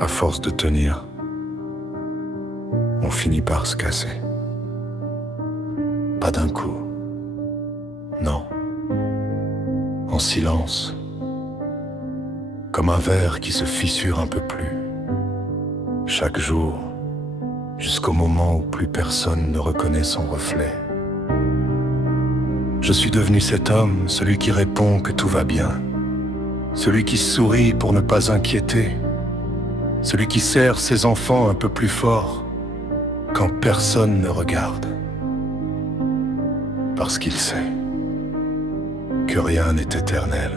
À force de tenir, on finit par se casser. Pas d'un coup, non. En silence, comme un verre qui se fissure un peu plus. Chaque jour, jusqu'au moment où plus personne ne reconnaît son reflet. Je suis devenu cet homme, celui qui répond que tout va bien, celui qui sourit pour ne pas inquiéter, celui qui serre ses enfants un peu plus fort quand personne ne regarde. Parce qu'il sait que rien n'est éternel.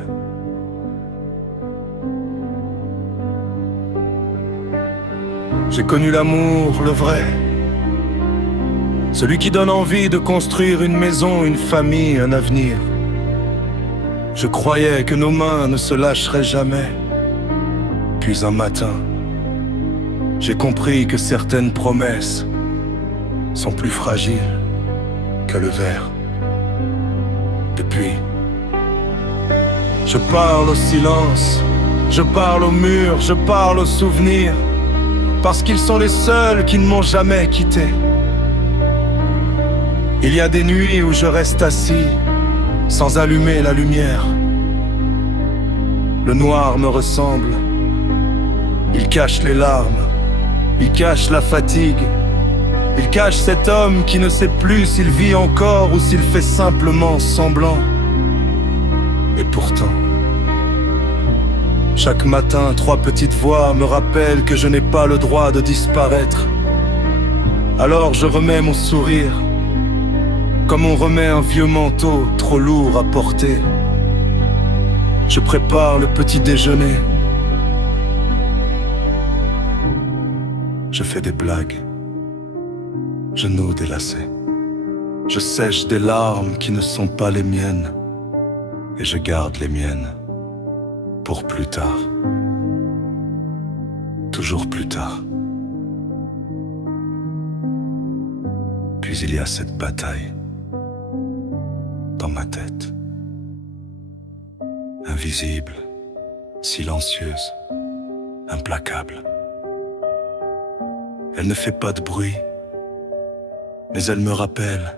J'ai connu l'amour, le vrai, celui qui donne envie de construire une maison, une famille, un avenir. Je croyais que nos mains ne se lâcheraient jamais. Puis un matin, j'ai compris que certaines promesses sont plus fragiles que le verre. Depuis, je parle au silence, je parle au mur, je parle aux souvenirs, parce qu'ils sont les seuls qui ne m'ont jamais quitté. Il y a des nuits où je reste assis, sans allumer la lumière. Le noir me ressemble, il cache les larmes, il cache la fatigue, il cache cet homme qui ne sait plus s'il vit encore ou s'il fait simplement semblant. Et pourtant, chaque matin, 3 petites voix me rappellent que je n'ai pas le droit de disparaître. Alors je remets mon sourire, comme on remet un vieux manteau trop lourd à porter. Je prépare le petit déjeuner. Je fais des blagues. Je noue des lacets. Je sèche des larmes qui ne sont pas les miennes. Et je garde les miennes pour plus tard. Toujours plus tard. Puis il y a cette bataille dans ma tête, invisible, silencieuse, implacable. Elle ne fait pas de bruit, mais elle me rappelle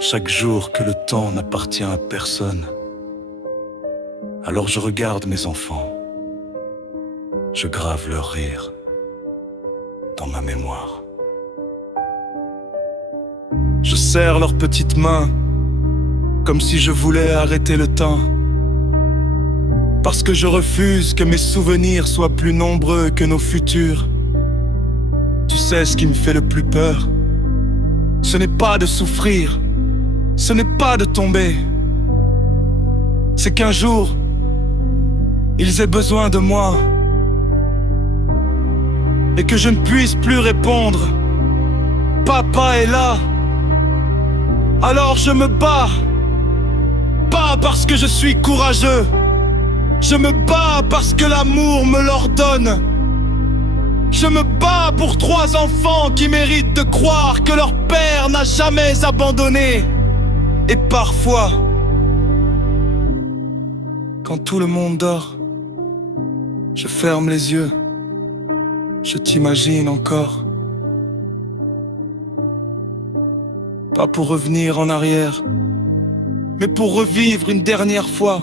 chaque jour que le temps n'appartient à personne. Alors je regarde mes enfants, je grave leur rire dans ma mémoire. Je serre leurs petites mains comme si je voulais arrêter le temps. Parce que je refuse que mes souvenirs soient plus nombreux que nos futurs. Tu sais ce qui me fait le plus peur? Ce n'est pas de souffrir, ce n'est pas de tomber. C'est qu'un jour, ils aient besoin de moi et que je ne puisse plus répondre. Papa est là. Alors je me bats. Pas parce que je suis courageux. Je me bats parce que l'amour me l'ordonne. Je me bats pour 3 enfants qui méritent de croire que leur père n'a jamais abandonné. Et parfois, quand tout le monde dort, je ferme les yeux. Je t'imagine encore. Pas pour revenir en arrière, mais pour revivre une dernière fois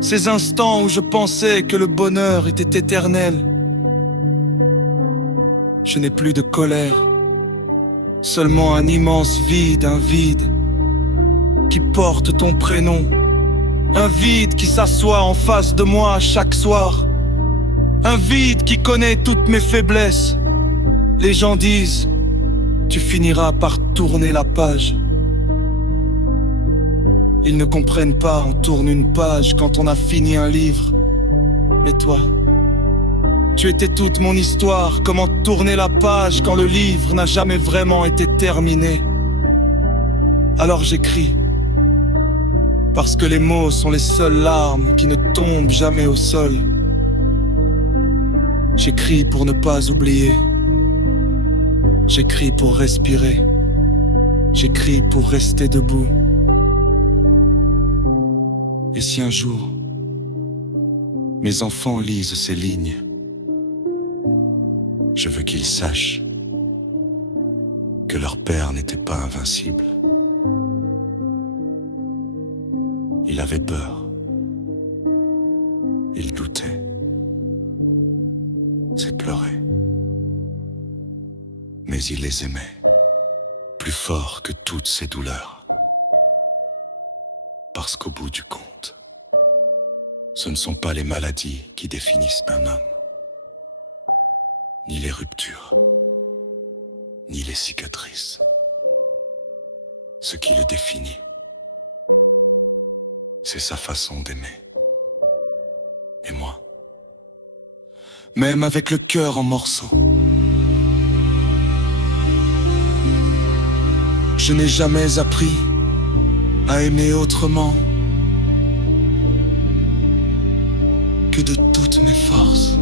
ces instants où je pensais que le bonheur était éternel. Je n'ai plus de colère, seulement un immense vide, un vide qui porte ton prénom, un vide qui s'assoit en face de moi chaque soir, un vide qui connaît toutes mes faiblesses. Les gens disent, tu finiras par tourner la page. Ils ne comprennent pas, on tourne une page quand on a fini un livre. Mais toi, tu étais toute mon histoire. Comment tourner la page quand le livre n'a jamais vraiment été terminé? Alors j'écris, parce que les mots sont les seules larmes qui ne tombent jamais au sol. J'écris pour ne pas oublier. J'écris pour respirer. J'écris pour rester debout. Et si un jour, mes enfants lisent ces lignes, Je veux qu'ils sachent que leur père n'était pas invincible. Il avait peur. Il doutait. C'est pleurer. Mais il les aimait, plus fort que toutes ses douleurs. Parce qu'au bout du compte, ce ne sont pas les maladies qui définissent un homme, ni les ruptures, ni les cicatrices. Ce qui le définit, c'est sa façon d'aimer. Et moi, même avec le cœur en morceaux, je n'ai jamais appris à aimer autrement que de toutes mes forces.